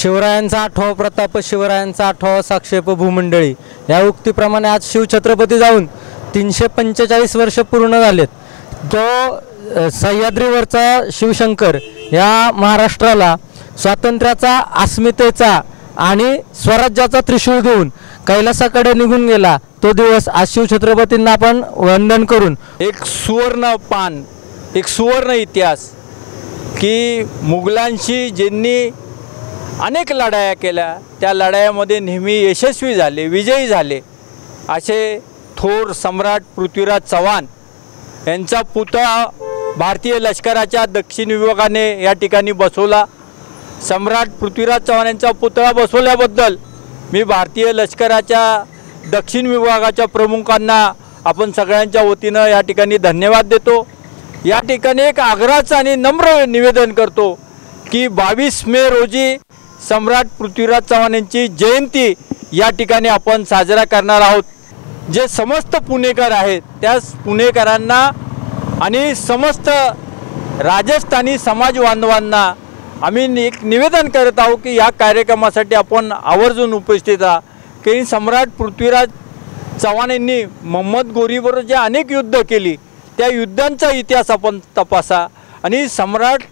शिवरायांचा आठवा प्रताप, शिवरायांचा आठवा साक्षेप भूमंडळी या उक्तीप्रमाणे आज शिवछत्रपती जाऊन 345 वर्ष पूर्ण झालेत। जो सह्याद्रीवरचा शिवशंकर या महाराष्ट्राला स्वातंत्र्याचा, अस्मितेचा आणि स्वराज्याचा त्रिशूळ घेऊन कैलासाकडे निघून गेला, तो दिवस आज शिवछत्रपतींना आपण वंदन करून एक सुवर्ण पान, एक सुवर्ण इतिहास की मुघलांशी ज्यांनी अनेक लढाया केल्या, त्या लढायामध्ये नेहमी यशस्वी झाले, विजयी झाले असे थोर सम्राट पृथ्वीराज चव्हाण यांचा पुतळा भारतीय लष्कराच्या दक्षिण विभागाने या ठिकाणी बसवला। सम्राट पृथ्वीराज चव्हाण यांचा पुतळा बसवल्याबद्दल मी भारतीय लष्कराच्या दक्षिण विभागाच्या प्रमुखांना आपण सगळ्यांच्या वतीनं या ठिकाणी धन्यवाद देतो। या ठिकाणी एक आग्रहाचं आणि नम्र निवेदन करतो की 22 मे रोजी सम्राट पृथ्वीराज चव्हाण यांची जयंती या ठिकाणी आपण साजरा करणार आहोत। जे समस्त पुणेकर आहेत त्या पुणेकरांना आणि समस्त राजस्थानी समाज बांधवांना आम्ही एक निवेदन करत आहोत की या कार्यक्रमासाठी आपण आवर्जून उपस्थित राहा। की सम्राट पृथ्वीराज चव्हाण यांनी मोहम्मद घोरीबरोबर जे अनेक युद्ध केली, त्या युद्धांचा इतिहास आपण तपासा आणि सम्राट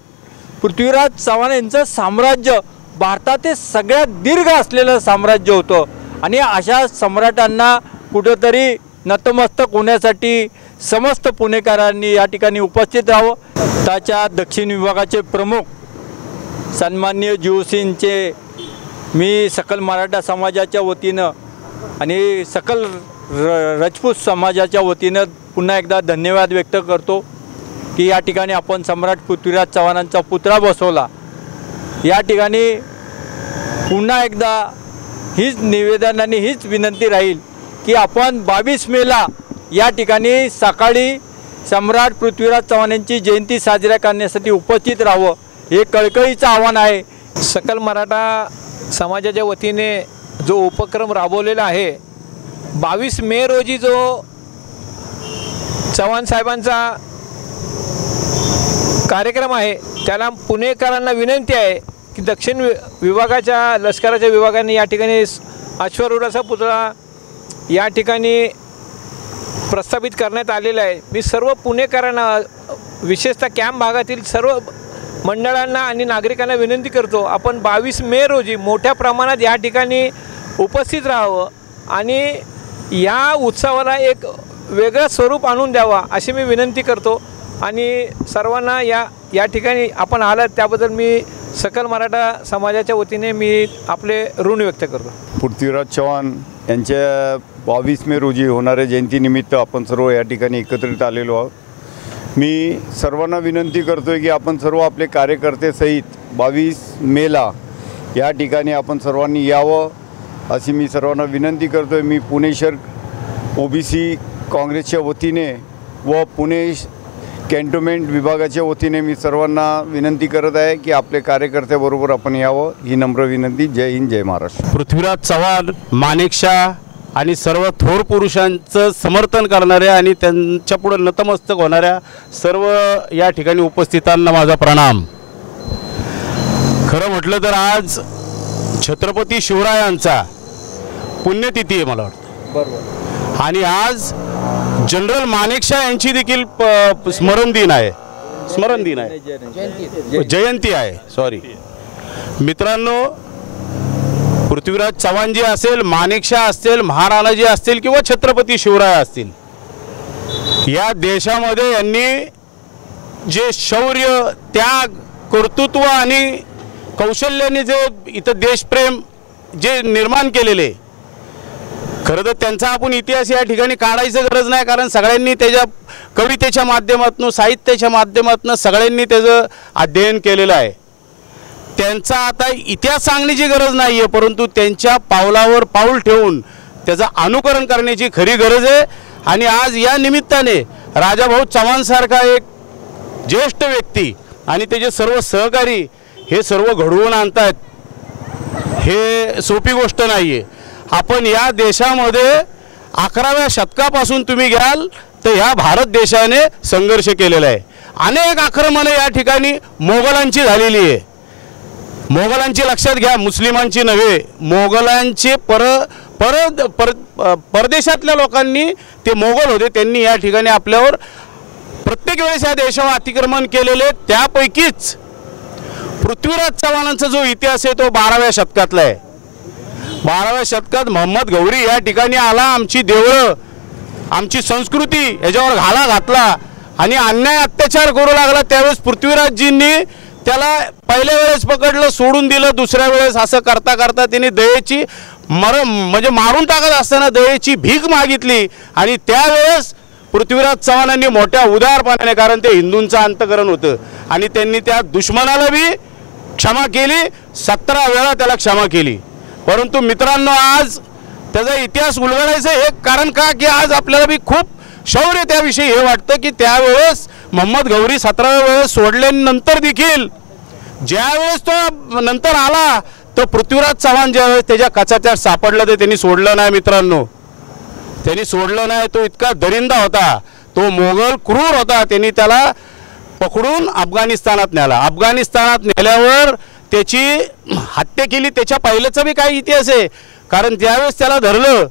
पृथ्वीराज चव्हाण यांचं साम्राज्य भारतातील सगळ्यात दीर्घ असलेलं साम्राज्य होतं आणि अशा सम्राटांना कुठेतरी नतमस्तक होण्यासाठी समस्त पुणेकरांनी या ठिकाणी उपस्थित राहावं। त्याच्या दक्षिण विभागाचे प्रमुख सन्माननीय जीवसिंगचे मी सकल मराठा समाजाच्या वतीनं आणि सकल राजपूत समाजाच्या वतीनं पुन्हा एकदा धन्यवाद व्यक्त करतो की या ठिकाणी आपण सम्राट पृथ्वीराज चव्हाणांचा पुतळा बसवला। या ठिकाणी पुन्हा एकदा हीच निवेदन आणि हीच विनंती राहील की आपण 22 मेला या ठिकाणी सकाळी सम्राट पृथ्वीराज चव्हाण यांची जयंती साजरा करण्यासाठी उपस्थित राहावं, हे कळकळीचं आव्हान आहे। सकल मराठा समाजाच्या वतीने जो उपक्रम राबवलेला आहे, 22 मे रोजी जो चव्हाण साहेबांचा कार्यक्रम आहे, त्याला पुणेकरांना विनंती आहे की दक्षिण विभागाच्या लष्कराच्या विभागाने या ठिकाणी अश्वरूढाचा पुतळा या ठिकाणी प्रस्थापित करण्यात आलेला आहे। मी सर्व पुणेकरांना, विशेषतः कॅम्प भागातील सर्व मंडळांना आणि नागरिकांना विनंती करतो, आपण 22 मे रोजी मोठ्या प्रमाणात या ठिकाणी उपस्थित राहावं आणि या उत्सवाला एक वेगळं स्वरूप आणून द्यावा अशी मी विनंती करतो आणि सर्वांना या ठिकाणी आपण आलात त्याबद्दल मी सकल मराठा समाजाच्या वतीने मी आपले ऋण व्यक्त करतो। पृथ्वीराज चव्हाण यांच्या 22 मे रोजी होणाऱ्या जयंतीनिमित्त आपण सर्व या ठिकाणी एकत्रित आलेलो आहोत। मी सर्वांना विनंती करतो आहे की आपण सर्व आपले कार्यकर्ते सहित 22 मेला या ठिकाणी आपण सर्वांनी यावं अशी मी सर्वांना विनंती करतो आहे। मी पुणे शहर ओबीसी काँग्रेसच्या वतीने व पुणे कॅन्टोन्मेंट विभागाच्या वतीने मी सर्वांना विनंती करत आहे की आपले कार्यकर्त्याबरोबर आपण यावं, ही नम्र विनंती। जय हिंद, जय महाराष्ट्र। पृथ्वीराज चव्हाण, माणिकशा आणि सर्व थोर पुरुषांचं समर्थन करणाऱ्या आणि त्यांच्यापुढे नतमस्तक होणाऱ्या सर्व या ठिकाणी उपस्थितांना माझा प्रणाम। खरं म्हटलं तर आज छत्रपती शिवरायांचा पुण्यतिथी आहे मला वाटतं, बरोबर, आणि आज जनरल माणिकशा यांची देखील स्मरण दिन आहे, जयंती आहे, सॉरी मित्रांनो। पृथ्वीराज चव्हाणजी असेल, माणिकशा असतील, महाराणाजी असतील किंवा छत्रपती शिवराय असतील, या देशामध्ये यांनी जे शौर्य, त्याग, कर्तृत्व आणि कौशल्याने जे इथं देशप्रेम जे निर्माण केलेले, खरं तर त्यांचा आपण इतिहास या ठिकाणी काढायचं गरज नाही, कारण सगळ्यांनी त्याच्या कवितेच्या माध्यमातून, साहित्याच्या माध्यमातून सगळ्यांनी त्याचं अध्ययन केलेलं आहे। त्यांचा आता इतिहास सांगण्याची गरज नाही आहे, परंतु त्यांच्या पावलावर पाऊल ठेवून त्याचं अनुकरण करण्याची खरी गरज आहे। आणि आज या निमित्ताने राजाभाऊ चव्हाणसारखा एक ज्येष्ठ व्यक्ती आणि त्याचे सर्व सहकारी हे सर्व घडवून आणतात, हे सोपी गोष्ट नाही आहे। आपण या देशामध्ये 11व्या शतकापासून तुम्ही घ्याल तर ह्या भारत देशाने संघर्ष केलेला आहे। अनेक आक्रमणे या ठिकाणी मोगलांची झालेली आहे, मोगलांची लक्षात घ्या, मुस्लिमांची नव्हे, मोगलांचे परदेशातल्या लोकांनी, ते मोगल होते, त्यांनी या ठिकाणी आपल्यावर प्रत्येक वेळेस या देशावर अतिक्रमण केलेले. त्यापैकीच पृथ्वीराज चव्हाणांचा जो इतिहास आहे तो 12व्या शतकातला आहे. 12व्या शतकात मोहम्मद गौरी या ठिकाणी आला, आमची देवळं, आमची संस्कृती याच्यावर घाला घातला आणि अन्याय अत्याचार करू लागला. त्यावेळेस पृथ्वीराजजींनी त्याला पहिल्या वेळेस पकडलं, सोडून दिलं. दुसऱ्या वेळेस असं करता करता त्यांनी दयेची म्हणजे मारून टाकत असताना दयेची भीक मागितली. आणि त्यावेळेस पृथ्वीराज चव्हाणांनी मोठ्या उदारपणाने, कारण ते हिंदूंचं अंतकरण होतं, आणि त्यांनी त्या दुश्मनाला बी क्षमा केली, 17 वेळा त्याला क्षमा केली. परंतु मित्रांनो, आज त्याचा इतिहास उलगडायचं एक कारण का, की आज आपल्याला बी खूप शौर्य त्याविषयी हे वाटतं की त्यावेळेस मोहम्मद गौरी 17व्या वेळेस सोडल्यानंतर देखील ज्यावेळेस तो नंतर आला, तर पृथ्वीराज चव्हाण ज्यावेळेस त्याच्या कचाट्यात सापडलं तर त्यांनी सोडलं नाही. मित्रांनो, त्यांनी सोडलं नाही. तो इतका दरिंदा होता, तो मोगल क्रूर होता. त्यांनी त्याला पकडून अफगाणिस्तानात नेला. अफगाणिस्तानात नेल्यावर त्याची हत्या केली. त्याच्या पहिल्याचा बी काही इतिहास आहे, कारण ज्यावेळेस त्याला धरलं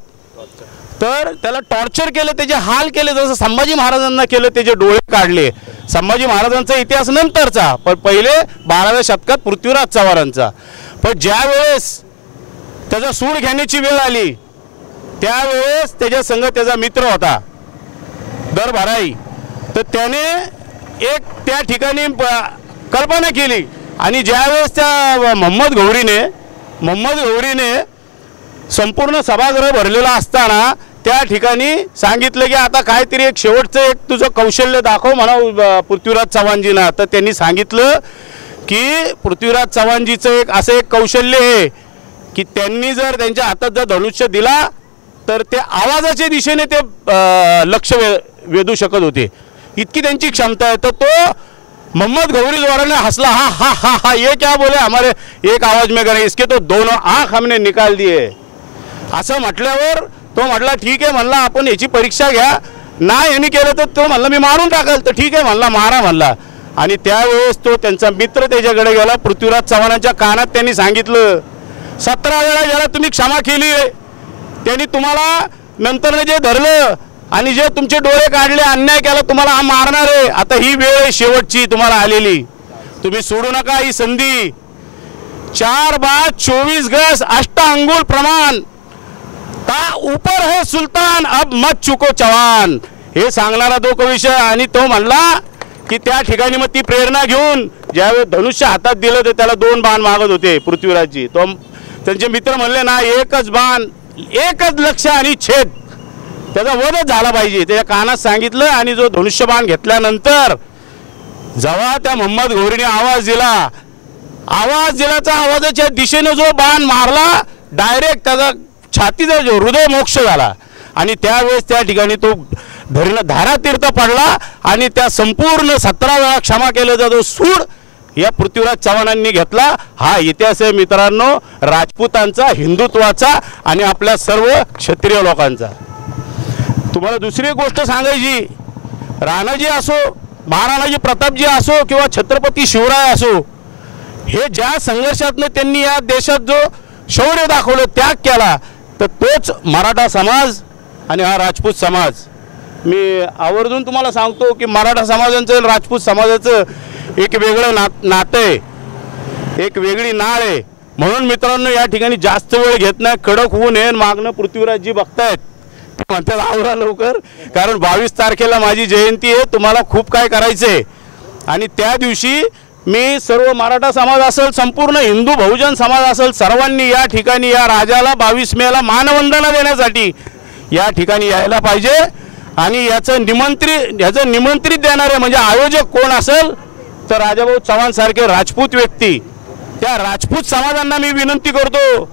तर त्याला टॉर्चर केलं, त्याचे हाल केले, जसं संभाजी महाराजांना केलं, त्याचे डोळे काढले. संभाजी महाराजांचा इतिहास नंतरचा, पण पहिले 12व्या शतकात पृथ्वीराज चव्हाणांचा. पण ज्यावेळेस त्याचा सूड घेण्याची वेळ आली, त्यावेळेस त्याच्या संग त्याचा मित्र होता दरबाराई, तर त्याने एक त्या ठिकाणी कल्पना केली. आणि ज्यावेळेस त्या मोहम्मद गौरीने संपूर्ण सभागृह भरलेला असताना त्या ठिकाणी सांगितलं की आता काहीतरी एक शेवटचं एक तुझं कौशल्य दाखव म्हणा पृथ्वीराज चव्हाणजींना. तर त्यांनी सांगितलं की पृथ्वीराज चव्हाणजीचं असं एक कौशल्य आहे की त्यांनी जर त्यांच्या हातात जर धनुष्य दिला तर ते आवाजाच्या दिशेने ते लक्ष वेधू शकत होते, इतकी त्यांची क्षमता आहे. तर तो मोहम्मद गौरी जोराने हंसला, हा हा हा हा, ये क्या बोले, हमारे एक आवाज में करें, इसके तो दोनों आँख हमने निकाल दिए. असं म्हटल्यावर तो म्हटला ठीक आहे, म्हणला आपण याची परीक्षा घ्या. नाही यांनी केलं तर तो म्हणला मी मारून टाकल. तर ठीक आहे म्हणला, मारा म्हणला. आणि त्यावेळेस तो त्यांचा मित्र त्याच्याकडे गेला. पृथ्वीराज चव्हाणांच्या कानात त्यांनी सांगितलं, 17 वेळा ज्याला तुम्ही क्षमा केली, त्यांनी तुम्हाला नंतर जे धरलं आणि जे तुमचे डोळे काढले, अन्याय केला, तुम्हाला हा मारणार आहे. आता ही वेळ आहे शेवटची तुम्हाला आलेली, तुम्ही सोडू नका ही संधी. 4 बाय 24 गज 8 अंगुल प्रमाण ता ऊपर है सुलतान, अब मत चुको चव्हाण, हे सांगणारा तो कविशय. आणि तो म्हणला की त्या ठिकाणी मग ती प्रेरणा घेऊन ज्यावेळेस धनुष्य हातात दिलं तर त्याला 2 बाण मागत होते पृथ्वीराजजी. तो त्यांचे मित्र म्हणले ना, एकच बाण, एकच लक्ष्य आणि छेद, त्याचा वधच झाला पाहिजे. त्याच्या कानात सांगितलं. आणि जो धनुष्यबाण घेतल्यानंतर जेव्हा त्या मोहम्मद गौरीने आवाज दिलाच्या आवाजाच्या दिशेने जो बाण मारला, डायरेक्ट त्याचा छातीचा जो हृदय मोक्ष झाला. आणि त्यावेळेस त्या ठिकाणी तो धारातीर्थ पडला. आणि त्या संपूर्ण 17 वेळा क्षमा केल्याचा जो सूड या पृथ्वीराज चव्हाणांनी घेतला. हा इतिहास आहे मित्रांनो, राजपूतांचा, हिंदुत्वाचा आणि आपल्या सर्व क्षत्रिय लोकांचा. तुम्हाला दुसरी गोष्ट सांगायची, राणाजी असो, महाराणाजी प्रतापजी असो किंवा छत्रपती शिवराय असो, हे ज्या संघर्षातनं त्यांनी या देशात जो शौर्य दाखवलं, त्याग केला, तर तोच मराठा समाज आणि हा राजपूत समाज. मी आवर्जून तुम्हाला सांगतो की मराठा समाजाचं राजपूत समाजाचं एक वेगळं नातं आहे, एक वेगळी नाळ आहे. म्हणून मित्रांनो, या ठिकाणी जास्त वेळ घेत नाही, कडक होऊन येऊन मागणं पृथ्वीराजजी बघतायत, म्हणतात आवरा लवकर, कारण 22 तारखेला माझी जयंती आहे, तुम्हाला खूप काय करायचं आहे. आणि त्या दिवशी मी सर्व मराठा समाज असेल, संपूर्ण हिंदू बहुजन समाज असेल, सर्वांनी या ठिकाणी या राजाला 22 मेला मानवंदना देण्यासाठी या ठिकाणी यायला पाहिजे. आणि याचं निमंत्रित देणारे म्हणजे आयोजक कोण असेल तर राजाभाऊ चव्हाण सारखे राजपूत व्यक्ती. त्या राजपूत समाजांना मी विनंती करतो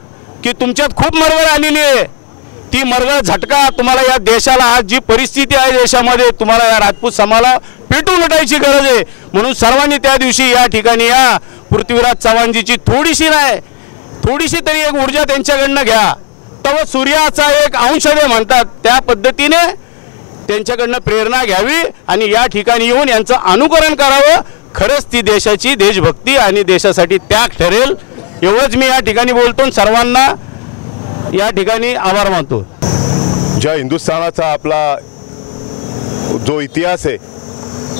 की तुमच्यात खूप मरगळ आलेली आहे, ती मरगळ झटका. तुम्हाला या देशाला आज जी परिस्थिती आहे देशामध्ये, तुम्हाला या राजपूत समाजाला पेटून उठायची गरज आहे. म्हणून सर्वांनी त्या दिवशी या ठिकाणी या पृथ्वीराज चव्हाणजीची थोडीशी तरी एक ऊर्जा त्यांच्याकडनं घ्या. तव सूर्याचा एक अंश दे म्हणतात, त्या पद्धतीने त्यांच्याकडनं प्रेरणा घ्यावी आणि या ठिकाणी येऊन यांचं अनुकरण करावं. खरंच ती देशाची देशभक्ती आणि देशासाठी त्याग ठरेल. एवढंच मी या ठिकाणी बोलतो आणि सर्वांना या ठिकाणी आभार मानतो. ज्या हिंदुस्थानाचा आपला जो इतिहास आहे,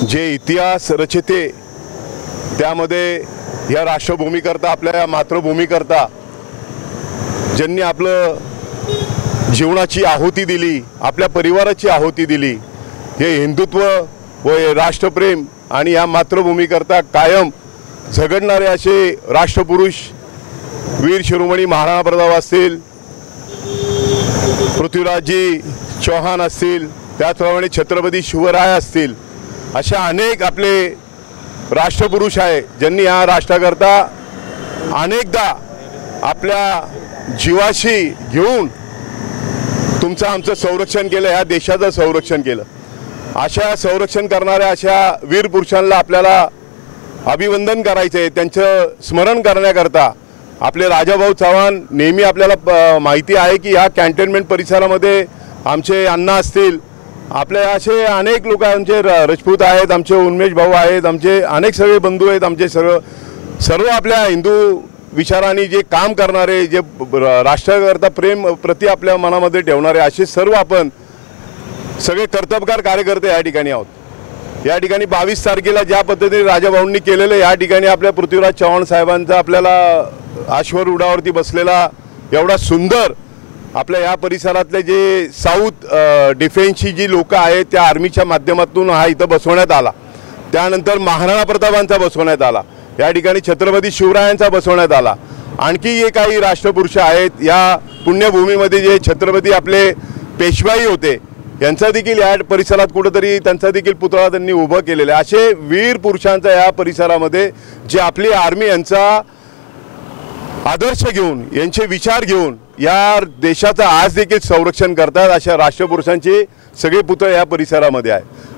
जे इतिहास रचते त्यामध्ये या राष्ट्रभूमीकरता, आपल्या या मातृभूमीकरता ज्यांनी आपलं जीवनाची आहुती दिली, आपल्या परिवाराची आहुती दिली, हे हिंदुत्व व हे राष्ट्रप्रेम आणि या मातृभूमीकरता कायम झगडणारे असे राष्ट्रपुरुष वीर शिरोमणी महाराणा प्रताप असतील, पृथ्वीराजजी चौहान असतील, त्याचप्रमाणे छत्रपती शिवराय असतील, अशा अनेक आपले राष्ट्रपुरुष आहे ज्यांनी या राष्ट्राकरता अनेकदा आपल्या जीवाशी घेऊन तुमचं आमचं संरक्षण केलं, ह्या देशाचं संरक्षण केलं. अशा संरक्षण करणाऱ्या अशा वीर पुरुषांना आपल्याला अभिवंदन करायचं आहे. त्यांचं स्मरण करण्याकरता आपले राजाभाऊ चव्हाण नेहमी आपल्याला माहिती आहे की या कॅन्टोन्मेंट परिसरामध्ये आमचे अण्णा असतील, आपले असे अनेक लोक, आमचे राजपूत आहेत, आमचे उन्मेष भाऊ आहेत, आमचे अनेक सगळे बंधू आहेत, आमचे सर्व आपल्या हिंदू विचारांनी जे काम करणारे, जे राष्ट्राकरता प्रेम प्रति आपल्या मनामध्ये ठेवणारे असे सर्व आपण सगळे कर्तबगार कार्यकर्ते या ठिकाणी आहोत. या ठिकाणी 22 तारखेला ज्या पद्धतीने राजाभाऊंनी केलेलं, या ठिकाणी आपल्या पृथ्वीराज चव्हाण साहेबांचा आपल्याला अश्वरूढावरती बसलेला एवढा सुंदर आपल्या या परिसरातले जे साऊथ डिफेन्सची जी लोकं आहेत त्या आर्मीच्या माध्यमातून हा इथं बसवण्यात आला. त्यानंतर महाराणा प्रतापांचा बसवण्यात आला, या ठिकाणी छत्रपती शिवरायांचा बसवण्यात आला. आणखी जे काही राष्ट्रपुरुष आहेत या पुण्यभूमीमध्ये, जे छत्रपती आपले पेशवाई होते, यांचा देखील या परिसरात कुठंतरी त्यांचा देखील पुतळा त्यांनी उभं केलेला आहे. असे वीर पुरुषांचा या परिसरामध्ये जे आपली आर्मी यांचा आदर्श घेऊन, यांचे विचार घेऊन या देशाचं आज देखील संरक्षण करतात, अशा राष्ट्रपुरुषांचे सगळे पुतळे या परिसरामध्ये आहे.